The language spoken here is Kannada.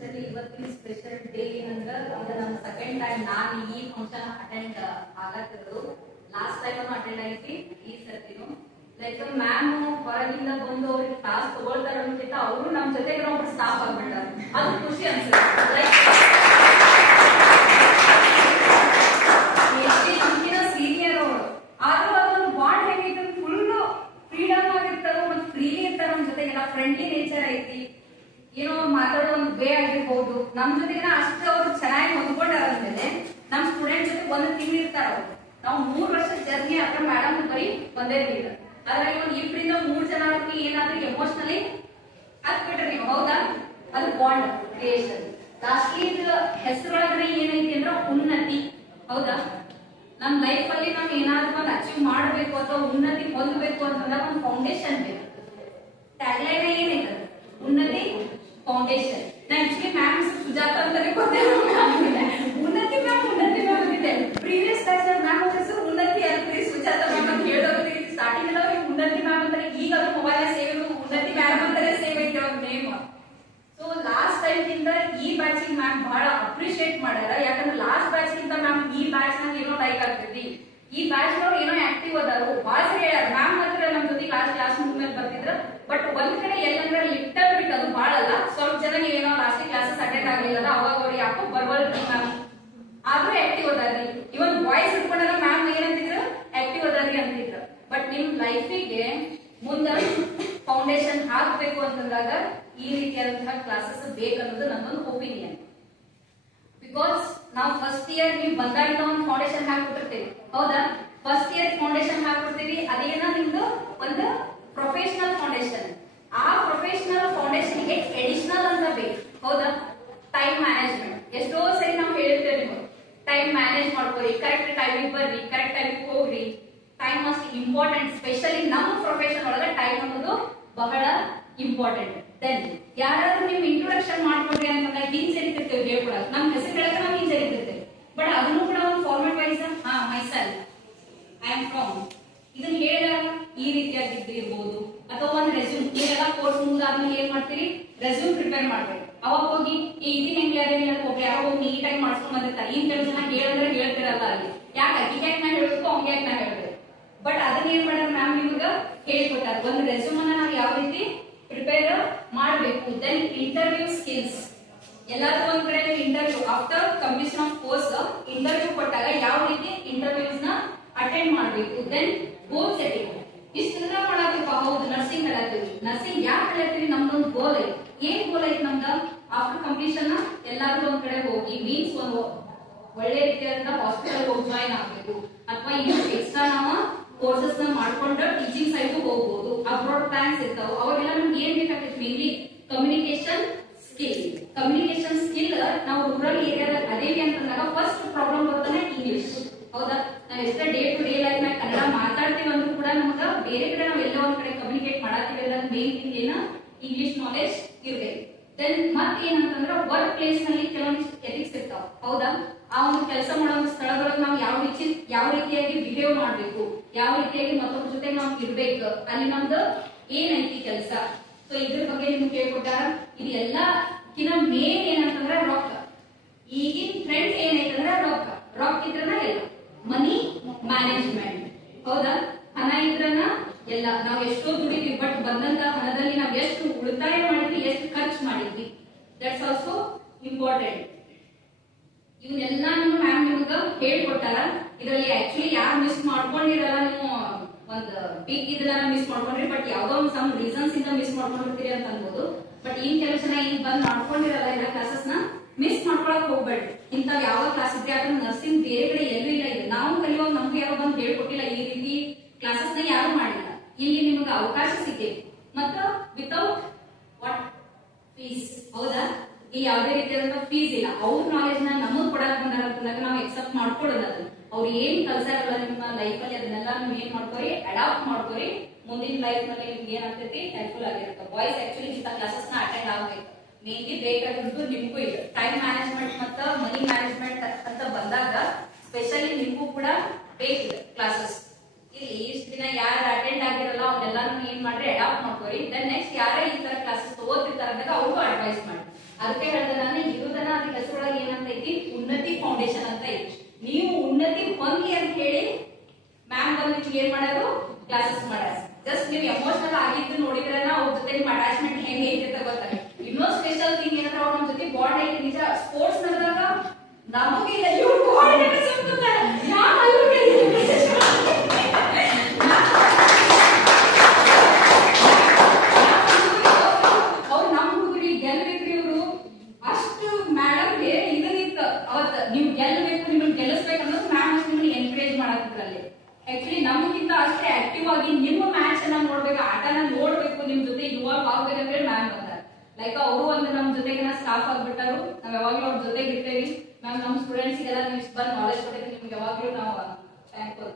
ಆಕ್ಚುಲಿ ಇವತ್ತಿನ ಸ್ಪೆಷಲ್ ಡೇ ಏನಂದ್ರೆ ಇದು ನಮ್ಮ ಸೆಕೆಂಡ್ ಟೈಮ್ ನಾನು ಈ ಫಂಕ್ಷನ್ ಅಟೆಂಡ್ ಆಗತ್ತಿರೋದು. ಲಾಸ್ಟ್ ಟೈಮ್ ಅಟೆಂಡ್ ಆಗಿದ್ವಿ, ಈ ಸರ್ತಿನು ಲೈಕ್ ಮ್ಯಾಮ್ ಹೊರಗಿಂದ ಬಂದು ಅವ್ರಿಗೆ ಕ್ಲಾಸ್ ತಗೊಳ್ತಾರ ಅಂತಿದ್ದ ಅವರು ನಮ್ಮ ಜೊತೆಗೆ ಒಬ್ರು ಸ್ಟಾಫ್ ಆಗ್ಬಿಟ್ಟಾರ. ಅದು ಖುಷಿ ಅನ್ಸುತ್ತೆ. ಲೈಕ್ ನಮ್ಗಿನ ಸೀನಿಯರ್ ಅವರು ಆದ್ರೂ ಅದೊಂದು ಬಾಂಡ್ ಹೇಗೈತೆ, ಫುಲ್ ಫ್ರೀಡಮ್ ಆಗಿರ್ತಾರ ಮತ್ತೆ ಫ್ರೀಲಿ ಇರ್ತಾರ. ನಮ್ಮ ಜೊತೆಗೆ ಫ್ರೆಂಡ್ಲಿ ನೇಚರ್ ಐತಿ. ಏನೋ ಮಾತಾಡೋ ಒಂದು ವೇ ಆಗಿರ್ಬಹುದು. ನಮ್ ಜೊತೆಗೆ ಅಷ್ಟು ಅವ್ರು ಚೆನ್ನಾಗಿ ಹೊಂದ್ಕೊಂಡಾದ್ಮೇಲೆ ನಮ್ ಸ್ಟೂಡೆಂಟ್ ಜೊತೆ ಒಂದು ತಿಂಗಳು ಇರ್ತಾರ ಅವ್ರು. ನಾವು 3 ವರ್ಷ ಜರ್ನಿ ಹತ್ರ ಮೇಡಮ್ ಬರೀ ಒಂದೇ ಇಲ್ಲ, ಅದ್ರಾಗ ಒಂದು 2 3 ಜನ ಏನಾದ್ರೂ ಎಮೋಷನಲಿ ಹತ್ಬಿಟ್ರಿ ನೀವು, ಹೌದಾ? ಅದು ಬಾಂಡ್ ಕ್ರಿಯೇಷನ್. ಲಾಸ್ಟ್ಲಿ ಹೆಸರೊಳಗಡೆ ಏನೈತಿ ಅಂದ್ರೆ ಉನ್ನತಿ, ಹೌದಾ? ನಮ್ ಲೈಫ್ ಅಲ್ಲಿ ನಾವ್ ಏನಾದ್ರೂ ಒಂದು ಅಚೀವ್ ಮಾಡ್ಬೇಕು ಅಥವಾ ಉನ್ನತಿ ಹೊಂದಬೇಕು ಅಂತಂದಾಗ ಒಂದು ಫೌಂಡೇಶನ್ ಬೇಕು. ಟ್ಯಾಗ್ಲೈನ್ ಏನೈತೆ? ಉನ್ನತಿ ಫೌಂಡೇಶನ್. ನಾ ಆಕ್ಚುಲಿ ಮ್ಯಾಮ್ ಸುಜಾತ ಅಂತಾನೆ ಗೊತ್ತಿರೋ ಉನ್ನತಿ ಮ್ಯಾಮ್ ಅಂತಿದ್ದೆ. ಪ್ರೀವಿಯಸ್ ಕ್ಲಾಸ್ ಮ್ಯಾಮ್ ಹೆಸರು ಉನ್ನತಿ ಅಂತೀರಿ, ಸುಜಾತ ಮ್ಯಾಮ್ ಅಂತ ಹೇಳೋದ್ರಿ. ಸ್ಟಾರ್ಟಿಂಗ್ ಎಲ್ಲ ಉನ್ನತಿ ಮ್ಯಾಮ್ ಅಂತಾರೆ, ಈಗ ಅದು ಮೊಬೈಲ್ ಸೇವ್ ಉನ್ನತಿ ಮ್ಯಾಮ್ ಅಂತಾನೆ ಸೇವ್ ಐತೆ ಅವ್ರ ನೇಮ್. ಸೊ ಲಾಸ್ಟ್ ಟೈಮ್ ಗಿಂತ ಈ ಬ್ಯಾಚ್ ಮ್ಯಾಮ್ ಬಹಳ ಅಪ್ರಿಶಿಯೇಟ್ ಮಾಡ್ಯಾರ. ಯಾಕಂದ್ರೆ ಲಾಸ್ಟ್ ಬ್ಯಾಚ್ ಗಿಂತ ಮ್ಯಾಮ್ ಈ ಬ್ಯಾಚ್ ನಾಗ ಏನೋ ಲೈಕ್ ಆಗ್ತೈತಿ. ಈ ಬ್ಯಾಚ್ ನವ್ರು ಏನೋ ಆಕ್ಟಿವ್ ಅದಾರು, ಬಹಳ ಸರಿ ಹೇಳ್ಯಾರ. ಮ್ಯಾಮ್ ಮಾತ್ರ ನಮ್ ಜೊತೆ ಕ್ಲಾಸ್ ಮುಗಿದ್ಮೇಲೆ ಬರ್ತಿದ್ರು. ಬಟ್ ಒಂದ್ ಕಡೆ ಎಲ್ಲಂದ್ರೆ ಲಿಟಲ್ ಬಿಟ್, ಅದು ಬಹಳ ಅಲ್ಲ, ಸ್ವಲ್ಪ ಜನ ಏನೋ ಲಾಸ್ಟ್ ಕ್ಲಾಸಸ್ ಅಟೆಂಡ್ ಆಗ್ಲಿಲ್ಲ, ಅವಾಗ ಅವ್ರು ಯಾಕೋ ಬರ್ವಲ್ರಿ ಮ್ಯಾಮ್, ಆದ್ರೂ ಆಕ್ಟಿವ್ ಅದಾರಿ. ಇವನ್ ವಾಯ್ಸ್ ಇಟ್ಕೊಂಡಾಗ ಮ್ಯಾಮ್ ಏನಂತಿದ್ರು, ಆಕ್ಟಿವ್ ಅದಾರಿ ಅಂತಿದ್ರು. ಬಟ್ ನಿಮ್ ಲೈಫಿಗೆ ಮುಂದ ಫೌಂಡೇಶನ್ ಹಾಕ್ಬೇಕು ಅಂತಂದಾಗ ಈ ರೀತಿಯಾದಂತಹ ಕ್ಲಾಸಸ್ ಬೇಕನ್ನೋದು ನನ್ನೊಂದು ಒಪಿನಿಯನ್. ಬಿಕಾಸ್ ನಾವು ಫಸ್ಟ್ ಇಯರ್ ನೀವು ಬಂದಾಗ ಒಂದು ಫೌಂಡೇಶನ್ ಹಾಕ್ಬಿಟ್ಟಿರ್ತೀವಿ, ಹೌದಾ? ಫಸ್ಟ್ ಇಯರ್ ಫೌಂಡೇಶನ್ ಹಾಕ್ಬಿಡ್ತೀವಿ. ಅದೇನ ನಿಮ್ದು ಒಂದು ಪ್ರೊಫೆಷನಲ್ ಫೌಂಡೇಶನ್. ಆ ಪ್ರೊಫೆಷನಲ್ ಫೌಂಡೇಶನ್ ಗೆ ಎಡಿಷನಲ್ ಅಂತ ಬೇಕು, ಹೌದಾ? Time management. ಎಷ್ಟೋ ಸರಿ ನಾವು ಹೇಳಿರ್ತೇವೆ, ನೀವು ಟೈಮ್ ಮ್ಯಾನೇಜ್ ಮಾಡ್ಕೋರಿ, ಕರೆಕ್ಟ್ ಟೈಮಿಗೆ ಬರ್ರಿ, ಕರೆಕ್ಟ್ ಟೈಮಿಗೆ ಹೋಗ್ರಿ. Time must important. ಸ್ಪೆಷಲಿ ನಮ್ಮ ಪ್ರೊಫೆಷನ್ ಒಳಗೆ ಟೈಮ್ ಅನ್ನೋದು ಬಹಳ ಇಂಪಾರ್ಟೆಂಟ್. ದೆನ್ ಯಾರಾದ್ರೂ ನಿಮ್ ಇಂಟ್ರೊಡಕ್ಷನ್ ಮಾಡ್ಕೊಡ್ರಿ ಅಂತಂದ್ರೆ ಹಿಂಗ್ ಜರಿತಿರ್ತೇವೆ ಹೇಳ್ಕೊಡಕ್, ನಮ್ ಹೆಸರು ಹೇಳಕ ನಾವು ಹಿಂಗ್ ಜರಿತಿರ್ತೇವೆ. ಬಟ್ ಅದನ್ನು ಕೂಡ ಒಂದು format wise myself, I am from, ಇದನ್ನ ಹೇಳಿದಾಗ ಈ ರೀತಿಯಾಗಿ ಇರ್ಬೋದು. ಅಥವಾ ಒಂದು ರೆಸ್ಯೂಮ್, ನೀವೆಲ್ಲ ಕೋರ್ಸ್ ಮುಗಿದಾದ್ಮೇಲೆ ಏನ್ ಮಾಡ್ತೀರಿ, ರೆಸ್ಯೂಮ್ ಪ್ರಿಪೇರ್ ಮಾಡ್ಬೇಕು. ಅವಾಗ ಹೋಗಿ ಇದನ್ನ ಹೆಂಗ್ ಒಬ್ರು ಯಾರೋ ಹೋಗಿ ನೀಟಾಗಿ ಮಾಡ್ಸ್ಕೊಂಡ್ ಬಂದಿರ್ತಾರೆ. ಈ ಕೆಲವು ಜನ ಹೇಳಿದ್ರೆ ಹೇಳ್ತಿರಲ್ಲ, ಅಲ್ಲಿ ಯಾಕೆ ಯಾಕೆ ನಾ ಹೇಳ್ಬೇಕು, ಅವ್ಗೆ ಯಾಕೆ ನಾ ಹೇಳ್ಬೇಕು. ಬಟ್ ಅದನ್ನ ಏನ್ ಮಾಡ್ಯಾರ ಮ್ಯಾಮ್ ನಿಮ್ಗ ಹೇಳ್ಕೊಟ್ಟಾರ. ಒಂದು ರೆಸ್ಯೂಮ್ ಅನ್ನ ನಾವು ಯಾವ ರೀತಿ ಪ್ರಿಪೇರ್ ಮಾಡಬೇಕು. Then interview skills. ಎಲ್ಲಾದ್ರೂ ಒಂದ್ ಕಡೆ interview after completion of course interview ಕೊಟ್ಟಾಗ ಯಾವ ರೀತಿ ಇಂಟರ್ವ್ಯೂಸ್ ನ ಅಟೆಂಡ್ ಮಾಡಬೇಕು. Then goal setting. ಇಷ್ಟೆಲ್ಲ ಮಾಡತ್ತೀವಿ, ಹೌದು ನರ್ಸಿಂಗ್ ಕಲಿತೀವಿ. ನರ್ಸಿಂಗ್ ಯಾಕೆ ಕಲಿತೀವಿ, ನಮ್ದೊಂದು ಗೋಲ್ ಐತಿ. ಏನ್ ಗೋಲ್ ಐತಿ ನಮ್ದ? ಆಫ್ಟರ್ ಕಂಪ್ಲೀಷನ್ ಎಲ್ಲಾದ್ರೂ ಒಂದ್ ಕಡೆ ಹೋಗಿ ಮೀನ್ಸ್ ಒಂದು ಒಳ್ಳೆ ರೀತಿಯಾದಂತಹ ಹಾಸ್ಪಿಟಲ್ ಹೋಗಿ ಜಾಯಿನ್ ಆಗ್ಬೇಕು. ಅಥವಾ ಇನ್ನು ಎಕ್ಸ್ಟ್ರಾ ನಾವು ಕೋರ್ಸಸ್ ನ ಮಾಡ್ಕೊಂಡು ಟೀಚಿಂಗ್ ಸೈಡ್ ಹೋಗ್ಬೋದು. ಅಬ್ರಾಡ್ ಪ್ಲಾನ್ಸ್ ಇರ್ತಾವ. ಅವಾಗೆಲ್ಲ ನಮ್ಗೆ ಏನ್ ಬೇಕಾಗ್ತೈತಿ, mainly communication skill. Communication skill ನಾವು ರೂರಲ್ ಏರಿಯಾದಾಗ ಅದೇವಿ ಅಂತಂದಾಗ ಫಸ್ಟ್ ಪ್ರಾಬ್ಲಮ್ ಬರೋದನ್ನ ಇಂಗ್ಲಿಷ್, ಹೌದಾ? ನಾವ್ ಎಷ್ಟೇ ಡೇ ಟು ಡೇ ಲೈಫ್ ನಾಗ ಕನ್ನಡ ಮಾತಾಡ್ತೀವಿ ಅಂದ್ರೂ ಕೂಡ ನಮ್ಗ ಬೇರೆ ಕಡೆ ನಾವ್ ಎಲ್ಲೋ ಒಂದ್ ಕಡೆ ಕಮ್ಯುನಿಕೇಟ್ ಮಾಡಾತೀವಿ ಅಂದ್ರೆ ಮೇನ್ ಏನ ಇಂಗ್ಲಿಷ್ ನಾಲೆಜ್ ಇರ್ಬೇಕು. ದೆನ್ ಮತ್ ಏನಂತಂದ್ರೆ ವರ್ಕ್ ಪ್ಲೇಸ್ ನಲ್ಲಿ ಕೆಲವೊಂದು ಎಥಿಕ್ಸ್ ಇರ್ತಾವ, ಹೌದಾ? ಆ ಒಂದು ಕೆಲಸ ಮಾಡೋ ಸ್ಥಳದೊಳಗೆ ನಾವು ಯಾವ ರೀತಿಯಾಗಿ ಬಿಹೇವ್ ಮಾಡ್ಬೇಕು, ಯಾವ ರೀತಿಯಾಗಿ ಮತ್ತೊಬ್ಬರ ಜೊತೆ ನಾವು ಇರ್ಬೇಕು, ಅಲ್ಲಿ ನಮ್ದು ಏನೈತಿ ಕೆಲಸ. ಸೊ ಇದ್ರ ಬಗ್ಗೆ ನಿಮ್ಗೆ ಕೇಳ್ಕೊಟ್ಟಾರ. ಇದು ಎಲ್ಲಕ್ಕಿಂತ ಮೇನ್ ಏನಂತಂದ್ರೆ ರೊಕ್ಕ. ಈಗಿನ ಟ್ರೆಂಡ್ ಏನೈತಂದ್ರೆ ರೊಕ್ಕ. ರೊಕ್ಕ ಇದ್ರನ ಎಲ್ಲ ಮನಿ ಮ್ಯಾನೇಜ್ಮೆಂಟ್, ಹೌದಾ? ಹಣ ಇದ್ರನ ಎಲ್ಲ. ನಾವು ಎಷ್ಟೋ ದುಡಿತೀವಿ, ಬಟ್ ಬಂದಂತ ಹಣದಲ್ಲಿ ನಾವು ಎಷ್ಟು ಉಳಿತಾಯ ಮಾಡಿದ್ವಿ, ಎಷ್ಟು ಖರ್ಚು ಮಾಡಿದ್ವಿ, ದಟ್ಸ್ ಆಲ್ಸೋ ಇಂಪಾರ್ಟೆಂಟ್. ಇವನ್ನೆಲ್ಲ ನಿಮ್ಮ ಮ್ಯಾಮ್ ನಿಮ್ಗ ಹೇಳ್ಕೊಟ್ಟಾರ. ಇದರಲ್ಲಿ ಆಕ್ಚುಲಿ ಯಾರು ಮಿಸ್ ಮಾಡ್ಕೊಂಡಿರಲ್ಲ, ನೀವು ಒಂದು ಬಿಗ್ ಇದೆಲ್ಲ ಮಿಸ್ ಮಾಡ್ಕೊಂಡ್ರಿ, ಬಟ್ ಯಾವ್ದೋ ಒಂದು ಸಮ್ ರೀಸನ್ಸ್ ಇಂದ ಮಿಸ್ ಮಾಡ್ಕೊಂಡಿರ್ತೀರಿ ಅಂತ ಅನ್ಬೋದು. ಬಟ್ ಇನ್ ಕೆಲವು ಜನ ಈಗ ಬಂದ್ ಮಾಡ್ಕೊಂಡಿರಲ್ಲ, ಇರೋ ಕ್ಲಾಸಸ್ ನ ಮಿಸ್ ಮಾಡ್ಕೊಳಕ್ ಹೋಗ್ಬೇಡ್ರಿ. ಇಂಥವ್ ಯಾವ ಕ್ಲಾಸ್ ಇದ್ರೆ ಯಾಕಂದ್ರೆ ನರ್ಸಿಂಗ್ ಬೇರೆ ಕಡೆ ಎಲ್ಲೂ ಇಲ್ಲ. ಇದೆ ನಾವು ಕಲಿಯುವಾಗ ನಮ್ಗೆ ಯಾರೋ ಬಂದು ಹೇಳ್ಕೊಟ್ಟಿಲ್ಲ, ಈ ರೀತಿ ಕ್ಲಾಸಸ್ ನ ಯಾರು ಮಾಡಿಲ್ಲ. ಇಲ್ಲಿ ನಿಮ್ಗೆ ಅವಕಾಶ ಸಿಕ್ಕೈತಿ, ಮತ್ತ ವಿತೌಟ್ ವಾಟ್ ಫೀಸ್, ಹೌದಾ? ಈ ಯಾವುದೇ ರೀತಿಯಾದಂತಹ ಫೀಸ್ ಇಲ್ಲ. ಅವ್ರ ನಾಲೆಜ್ ನ ನಮಗ್ ಕೊಡಕ್ ಬಂದಾರ ಅಂತಂದಾಗ ನಾವು ಎಕ್ಸೆಪ್ಟ್ ಮಾಡ್ಕೊಳ್ಳೋದು. ಅದನ್ನ ಅವ್ರು ಏನ್ ಕಲ್ಸಾರಲ್ಲ ನಿಮ್ಮ ಲೈಫ್ ಅಲ್ಲಿ ಅದನ್ನೆಲ್ಲ ನೀವು ಏನ್ ಮಾಡ್ಕೋರಿ, ಅಡಾಪ್ಟ್ ಮಾಡ್ಕೋರಿ. ಮುಂದಿನ ಲೈಫ್ ನಲ್ಲಿ ನಿಮ್ಗೆ ಏನಾಗ್ತೈತಿ, ಹೆಲ್ಪ್ಫುಲ್ ಆಗಿರುತ್ತೆ. ಬಾಯ್ಸ್ ಆಕ್ಚುಲಿ ಇಂಥ ಕ್ಲಾಸಸ್ ನ ಅಟೆಂಡ್ ಆಗ್ಬೇಕು. ಮೇನ್ಲಿ ಬೇಕಾಗಿರೋದು ನಿಮ್ಗೂ ಇದೆ ಟೈಮ್ ಮ್ಯಾನೇಜ್ಮೆಂಟ್ ಮತ್ತು ಮನಿ ಮ್ಯಾನೇಜ್ಮೆಂಟ್ ಅಂತ ಬಂದಾಗ ಸ್ಪೆಷಲಿ ನಿಮ್ಗೂ ಕೂಡ ಬೇಕಿದೆ ಕ್ಲಾಸಸ್. ಇಲ್ಲಿ ಇಷ್ಟು ದಿನ ಯಾರು ಅಟೆಂಡ್ ಆಗಿರಲ್ಲ ಅವನ್ನೆಲ್ಲಾನು ಏನ್ ಮಾಡ್ರಿ, ಅಡಾಪ್ಟ್ ಮಾಡ್ಕೋರಿ. ದೆನ್ ನೆಕ್ಸ್ಟ್ ಯಾರೇ ಈ ತರ ಕ್ಲಾಸಸ್ ತಗೋತಿರ್ತಾರೆ ಅಂದಾಗ ಅವ್ರಿಗೂ ಅಡ್ವೈಸ್ ಮಾಡಿ. ಅದಕ್ಕೆ ಹೇಳಿದೆ ನಾನು ಇರುದನ ಅದ್ರ ಹೆಸರೊಳಗೆ ಏನಂತ ಐತಿ, ಉನ್ನತಿ ಫೌಂಡೇಶನ್ ಅಂತ ಐತಿ. ನೀವು ಉನ್ನತಿ ಹೊಂದಿ ಅಂತ ಹೇಳಿ ಮ್ಯಾಮ್ ಬಂದು ನಿಮ್ಗೆ ಏನ್ ಮಾಡೋದು, ಕ್ಲಾಸಸ್ ಮಾಡ್ಯಾರ. ಜಸ್ಟ್ ನೀವು ಎಮೋಷನಲ್ ಆಗಿದ್ದು ನೋಡಿದ್ರೆ ಅವ್ರ ಜೊತೆ ನಿಮ್ ಅಟ್ಯಾಚ್ಮೆಂಟ್ ಹೆಂಗೆ ಐತಿ ಅಂತ ಗೊತ್ತಾಗ. ಇನ್ನೊಂದು ಸ್ಪೆಷಲ್ ಥಿಂಗ್ ಏನಂದ್ರೆ ಅವ್ರ ನಮ್ ಜೊತೆ ಬಾಂಡ್ ಐತಿ. ನಿಜ ಸ್ಪೋರ್ಟ್ಸ್ ನಡೆದಾಗ ನಮಗಿಲ್ಲ ಇವ್ರು ಅವ್ರು ನಮ್ ಹುಡುಗರಿಗೆ ಗೆಲ್ಬೇಕ್ರಿ. ಇವ್ರು ಅಷ್ಟು ಮೇಡಮ್ಗೆ ಇದನ್ನಿತ್ತು ಅವತ್ ನೀವು ಗೆಲ್ಬೇಕು, ನಿಮ್ಮನ್ನ ಗೆಲ್ಲಿಸ್ಬೇಕು ಅನ್ನೋದು ಮ್ಯಾಮ್ ನಿಮ್ಮನ್ನ ಎನ್ಕರೇಜ್ ಮಾಡತ್ತಿದ್ರಲ್ಲಿ. ಆಕ್ಚುಲಿ ನಮಗಿಂತ ಅಷ್ಟೇ ಆಕ್ಟಿವ್ ಆಗಿ ನಿಮ್ಮ ಮ್ಯಾಚ್ ಅನ್ನ ನೋಡ್ಬೇಕು, ಆಟನ ನೋಡ್ಬೇಕು, ನಿಮ್ ಜೊತೆ ಇನ್ವಾಲ್ವ್ ಆಗ್ಬೇಕಂತ ಹೇಳಿ ಮ್ಯಾಮ್ ಬಂದಾರ. ಲೈಕ್ ಅವರು ಒಂದು ನಮ್ ಜೊತೆಗೆ ಸ್ಟಾಫ್ ಆಗ್ಬಿಟ್ಟಾರು. ನಾವ್ ಯಾವಾಗ್ಲೂ ಅವ್ರ ಜೊತೆಗೆ ಇರ್ತೇವಿ. ಮ್ಯಾಮ್ ನಮ್ಮ ಸ್ಟೂಡೆಂಟ್ಸ್ ಗೆಲ್ಲ ನೀವು ಬಂದು ನಾಲೆಜ್ ಕೊಟ್ಟಿದ್ರೆ ನಿಮ್ಗೆ ಯಾವಾಗ್ಲೂ ನಾವು ಥ್ಯಾಂಕ್ಫುಲ್.